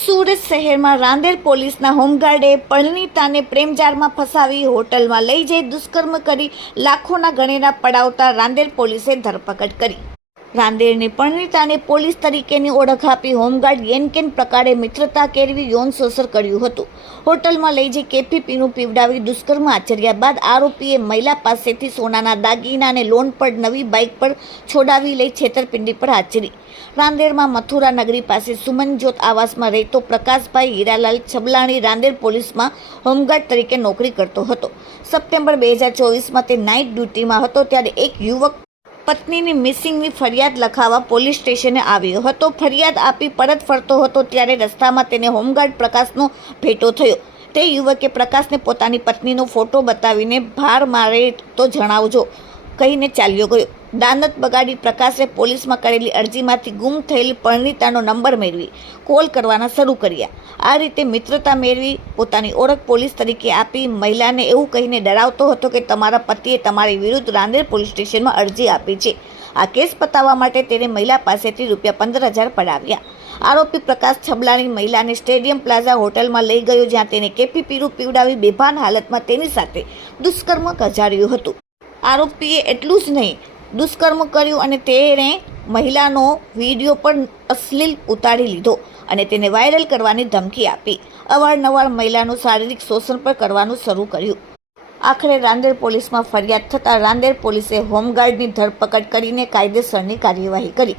સુરત શહેરમાં રાંદેર પોલીસના હોમગાર્ડે પરિણીતાને પ્રેમજાળમાં ફસાવી હોટલમાં લઈ જઈ દુષ્કર્મ કરી લાખોના ગણેના પડાવતા રાંદેર પોલીસે ધરપકડ કરી. રાંદેરની પરિણીતાને પોલીસ તરીકેની ઓળખ આપી હોમગાર્ડ યેનકેન પ્રકારે મિત્રતા કેળવી યૌન શોષણ કર્યું હતું. હોટલમાં લઈ જઈ કેફી પીણું પીવડાવી દુષ્કર્મ આચર્યા બાદ આરોપીએ મહિલા પાસેથી સોનાના દાગીના અને લોન પર નવી બાઇક પર છોડાવી લઈ છેતરપિંડી પર આચરી. રાંદેરમાં મથુરા નગરી પાસે સુમનજોત આવાસમાં રહેતો પ્રકાશભાઈ હીરાલાલ છબલાણી રાંદેર પોલીસમાં હોમગાર્ડ તરીકે નોકરી કરતો હતો. સપ્ટેમ્બર 2024માં તે નાઇટ ડ્યુટીમાં હતો ત્યારે એક યુવક પત્નીની મિસિંગની ફરિયાદ લખાવવા પોલીસ સ્ટેશને આવ્યો હતો. ફરિયાદ આપી પરત ફરતો હતો ત્યારે રસ્તામાં તેને હોમગાર્ડ પ્રકાશનો ભેટો થયો. તે યુવકે પ્રકાશને પોતાની પત્નીનો ફોટો બતાવીને ભાર મારે તો જણાવજો કહીને ચાલ્યો ગયો. દાનત બગાડી પ્રકાશે પોલીસમાં કરેલી અરજીમાંથી ગુમ થયેલી પરિણીતાનો નંબર મેળવી કોલ કરવાના શરૂ કર્યા. આ રીતે મિત્રતા મેળવી પોતાની ઓળખ પોલીસ તરીકે આપી મહિલાને એવું કહીને ડરાવતો હતો કે તમારા પતિએ તમારી વિરુદ્ધ રાંદેર પોલીસ સ્ટેશનમાં અરજી આપી છે. આ કેસ પતાવવા માટે તેને મહિલા પાસેથી ₹15,000 પડાવ્યા. આરોપી પ્રકાશ છબલાણી મહિલાને સ્ટેડિયમ પ્લાઝા હોટલમાં લઈ ગયો, જ્યાં તેને કેફી પીણું પીવડાવી બેભાન હાલતમાં તેની સાથે દુષ્કર્મ ગજાડ્યું હતું. આરોપીએ એટલું જ નહીં દુષ્કર્મ કર્યું અને તેણે મહિલાનો વિડીયો પણ અશ્લીલ ઉતારી લીધો અને તેને વાયરલ કરવાની ધમકી આપી. અવારનવાર મહિલાનું શારીરિક શોષણ પણ કરવાનું શરૂ કર્યું. આખરે રાંદેર પોલીસમાં ફરિયાદ થતાં રાંદેર પોલીસે હોમગાર્ડની ધરપકડ કરીને કાયદેસરની કાર્યવાહી કરી.